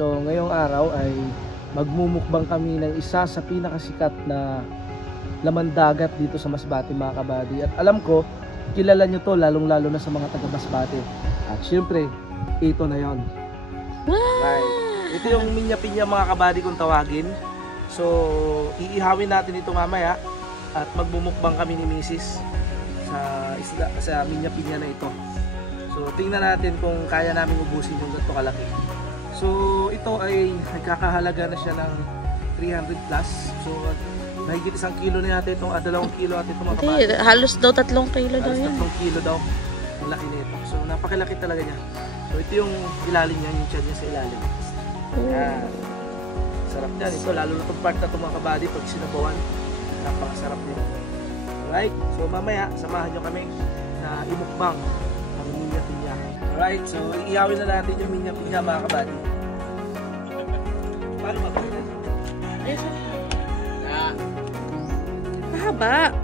So ngayong araw ay magmumukbang kami ng isa sa pinakasikat na laman dagat dito sa Masbate mga kabady. At alam ko, kilala nyo to lalong lalo na sa mga taga Masbate. At syempre, ito na yon. Right. Ito yung minya-pinya mga kabady kung tawagin. So iihawin natin ito mamaya at magmumukbang kami ni Mrs. sa minya-pinya na ito. So tingnan natin kung kaya namin ubusin yung ganito kalaki. So ito ay nagkakahalaga na siya ng 300 plus. So mahigit 1 kilo na yata itong 2 kilo at ito mga kabady. Halos daw 3 kilo daw Halos yan. 3 kilo daw. Ang laki nito. So napakalaki talaga niya. So ito yung ilalim niya, yung tiyan niya sa ilalim. Yan. Sarap yan. Ito lalo na itong part na itong mga kabady pag sinabawan. Napakasarap nito. Alright. So mamaya samahan nyo kami na imukbang ang minya-pinya. Alright. So iiyawin na natin yung minya-pinya mga kabady. Paano magpapagod? Mahaba.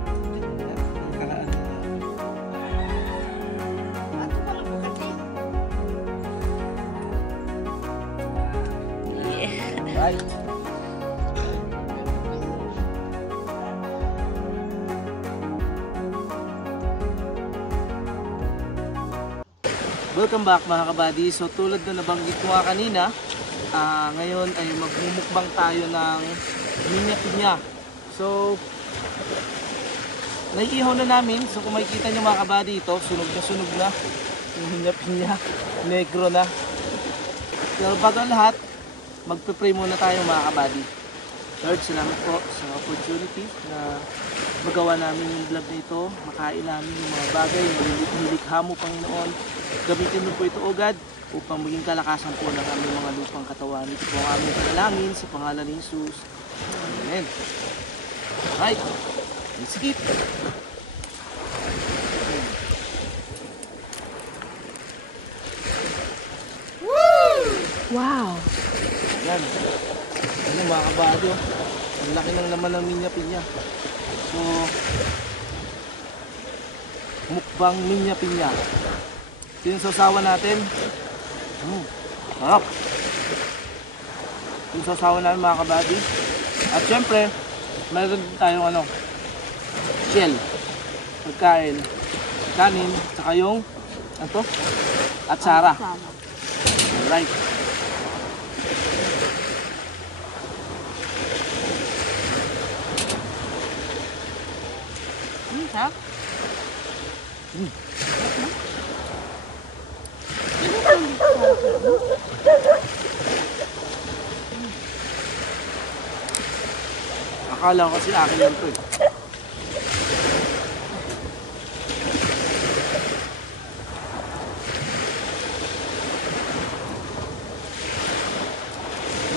Right. Welcome back mga kabady. So tulad na nabanggit ko nga kanina, ngayon ay magmumukbang tayo ng minya-pinya. So naiihaw na namin. So kung makikita nyo mga kabady, ito sunog na yung minya-pinya, negro na. Pero bago ang lahat, magpe-pray muna tayo mga kabady. Lord, salamat po sa opportunity na magawa namin yung vlog na ito, makain namin yung mga bagay na nilikha mo Panginoon. Gamitin mo po ito o God upang maging kalakasan po ng aming mga lupang katawan. Ito po ang aming panalangin sa pangalan ni Jesus. Amen. Alright, let's eat. Wow. Yan. Ano mga kabady, ang laki ng laman ng minya-pinya. So, mukbang minya-pinya. Ito yung sausawan natin. Sarap. Ito yung sausawan natin mga kabady. At syempre, meron din tayong shell. Pagkain. Kanin. Saka yung atsara. Alright. Ha? Akala ko kasi akin lang ito eh.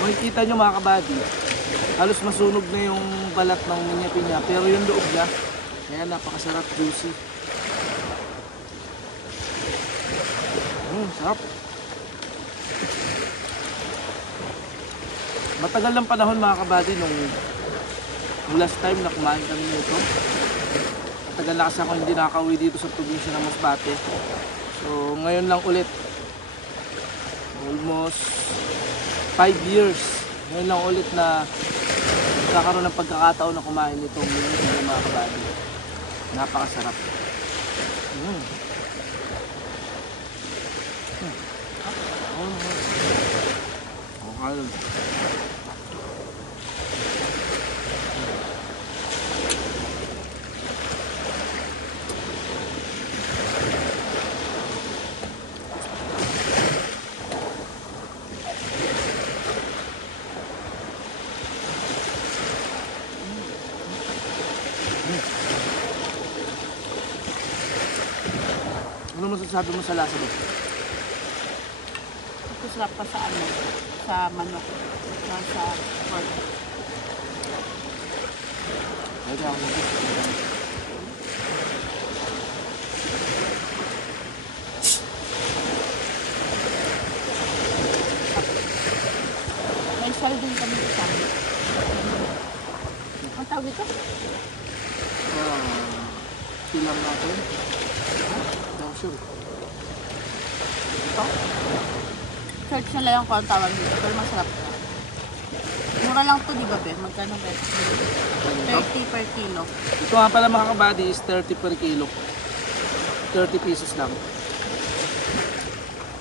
Makikita nyo mga kabady, halos masunog na yung balat ng minya-pinya, pero yung loob niya, kaya napakasarap, juicy. Sarap. Matagal ng panahon mga kabady nung last time na kumain kami nito. Matagal na kasi ako hindi nakaka-uwi dito sa probinsya ng Masbate. So ngayon lang ulit. Almost 5 years. Ngayon lang ulit na kakaroon ng pagkakataon na kumain nitong minya-pinya mga kabady. Napakasarap. Okay. Ano masasabi mo sa lasa mo? Sarap pa sa sa manok. Sa pork. Pwede ako May sal din kami isang. Ang tawag ito? Tilang natin. Sure. Ito. search nila yung kung tawag dito. Pero masarap na. Mura lang to, di ba, Ben? Magkano, Ben? 30 per kilo. Ito nga pala mga kabady is 30 per kilo. 30 pesos lang.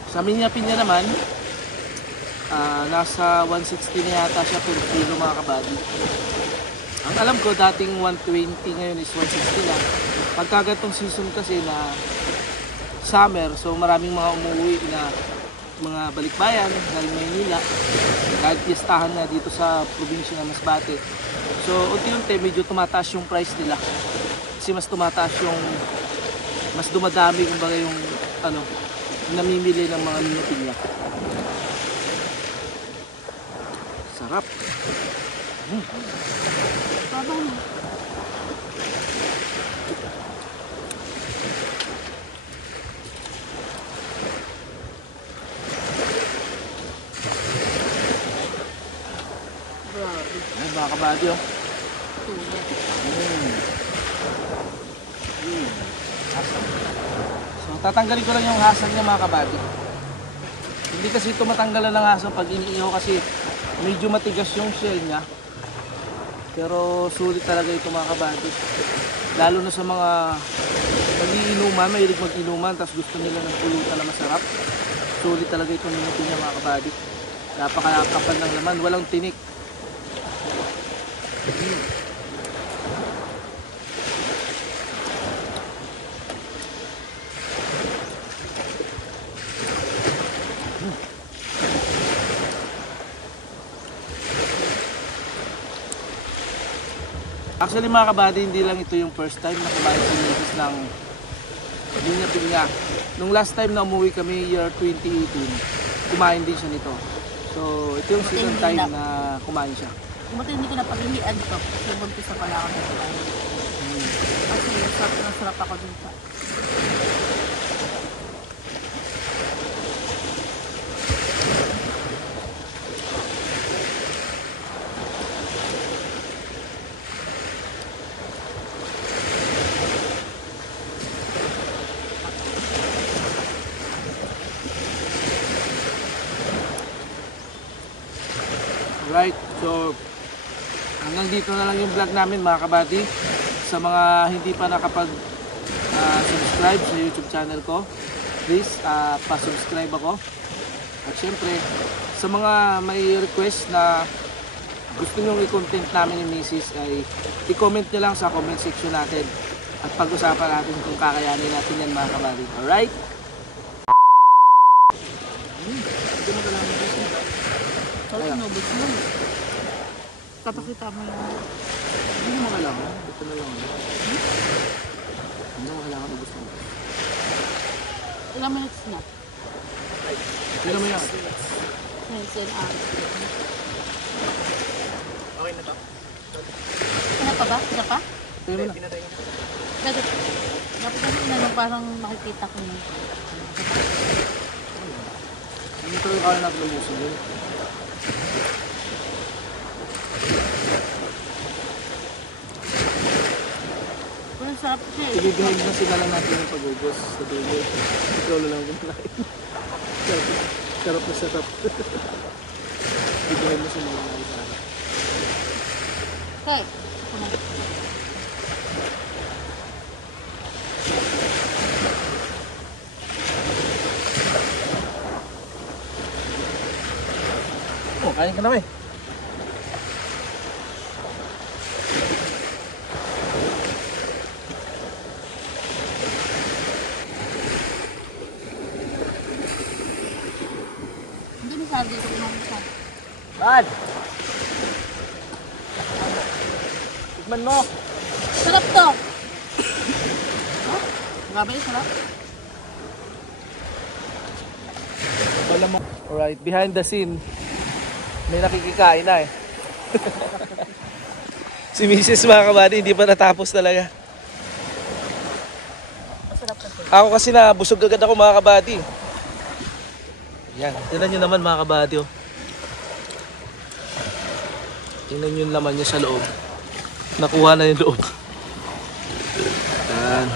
Sa Minya-Pinya naman, nasa 160 na yata siya per kilo mga kabady. Ang alam ko dating 120, ngayon is 160 lang. Pagkagatong season kasi na summer, so maraming mga umuwi na mga balikbayan galing Maynila. Kahit piestahan nga dito sa probinsya ng Masbate. So unti-unti medyo tumataas yung price nila. Kasi mas tumataas yung, mas dumadami kumbaga yung ano, namimili ng mga Minya-Pinya. Sarap. Babang. Ay, mga kabady oh. Tulad. So tatanggalin ko lang yung hasang niya mga kabady. Hindi kasi ito matanggalan ng hasang pag iniihaw kasi medyo matigas yung shell niya. Pero sulit talaga ito mga kabady. Lalo na sa mga mag-iinuman, mahilig mag-inuman, tapos gusto nila ng pulutan na masarap. Sulit talaga ito niya mga kabady. Napakakapal ng laman, walang tinik. Actually mga kabady, hindi lang ito yung first time na kumain si Mrs. ng Minya-Pinya. Nung last time na umuwi kami, year 2018, kumain din siya nito. So ito yung second time na kumain siya. Buti hindi ko napaghihian ito. Kasi bumpisa pala ako dito. Kasi sarap ako dito. Right, so hanggang dito na lang yung vlog namin mga kabady. Sa mga hindi pa nakapag-subscribe sa YouTube channel ko, please pa-subscribe ako. At syempre, sa mga may request na gusto nyong i-content namin ni Mrs. ay i-comment nyo lang sa comment section natin. At pag-usapan natin kung kakayanin natin yan mga kabady. Alright? Hindi mo kailangan dito. Sorry, inubos mo. Kapakita mo yung... Hindi mo kailangan. Ito na lang. Hindi mo kailangan ubos mo. Ilang minutes na? Hindi mo yan. Minutes and hours. Okay na to? Ano pa ba? Isa pa? Tingnan mo na. Pinatay ko. Dapat na parang makikita ko yun. Hindi ito yung kaya natin ubusin yun. Pero sarap siya eh. Ibibigay na sila lang natin yung pag-ubos sa dulo. Ikaw lang yung kumain. Sarap na sarap. Ibibigay mo sila lang natin sa akin. Okay. Oh, kain ka na eh. Hindi masyado dito kumain siya. Bad! Tikman mo! Sarap to! Huh? Grabe, sarap. Wala mo. Alright, behind the scene, may nakikikain na eh. Si Mrs. mga kabady, hindi pa natapos talaga. Masarap kasi. Ako kasi na busog agad ako mga kabady. Yan, tingnan nyo naman mga kabady oh. Tingnan nyo yung laman niya sa loob. Nakuha na yung loob. Yan.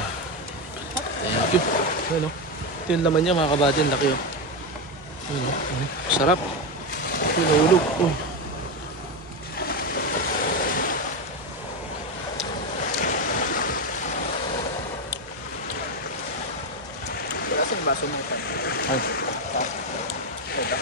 Thank you. Ano? Ito yung laman niya mga kabady, ang laki oh. Sarap. Nahulog. Oh. Wala sa baso mo pa. Ay. Ito.